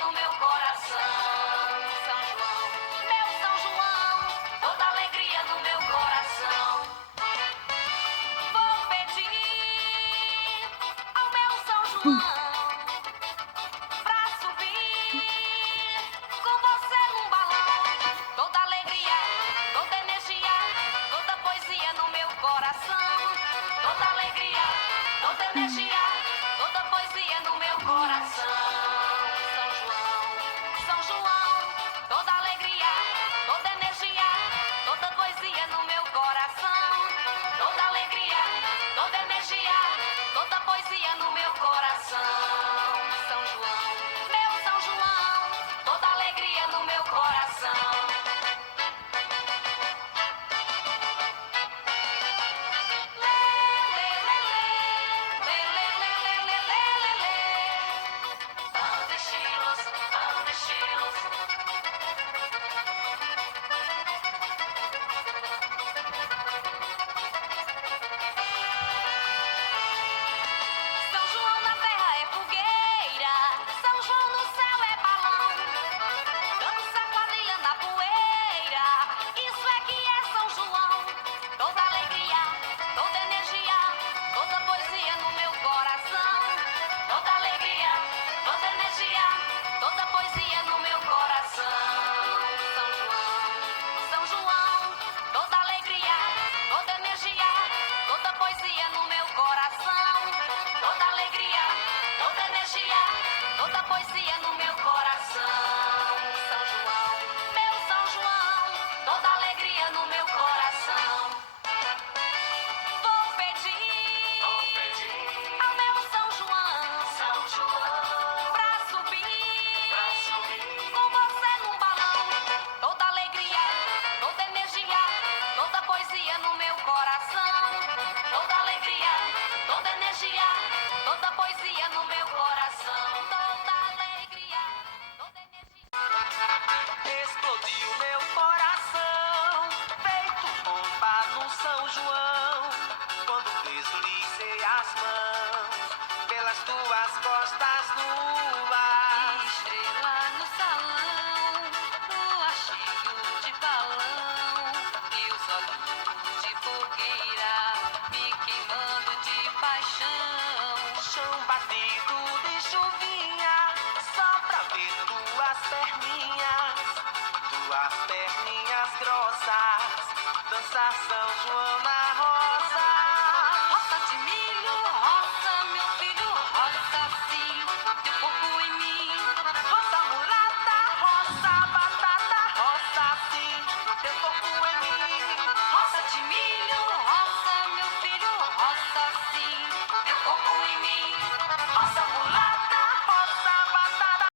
no meu coração. São João, meu São João, toda alegria no meu coração. Vou pedir ao meu São João pra subir com você num balão. Toda alegria, toda energia, toda poesia no meu coração. Toda alegria, toda energia, toda poesia no meu coração. São João, São João, toda alegria, toda energia, toda poesia no meu coração. Toda alegria, toda energia, toda poesia no meu coração. São João, meu São João, toda alegria no meu coração. São João na terra é fogueira, São João no céu é balão, dança quadrilha na poeira, isso é que é São João. Toda alegria, toda energia, toda poesia no meu coração. Toda alegria, toda energia, toda poesia no meu coração. São João, São João, toda alegria, toda energia, toda poesia no meu coração. Toda alegria, toda energia, toda poesia no meu coração. São João, meu São João, toda alegria no meu coração. Vou pedir ao meu São João pra subir com você num balão. Toda alegria, toda energia, toda poesia no meu coração. Toda alegria, toda energia, toda poesia no meu coração. Toda alegria, toda energia. Explodiu meu coração, feito bomba no São João, quando deslizei as mãos pelas tuas costas nuas. Estrela no salão, lua cheio de balão, e os olhos de fogueira me queimando de paixão. Chão batido de chuvinha,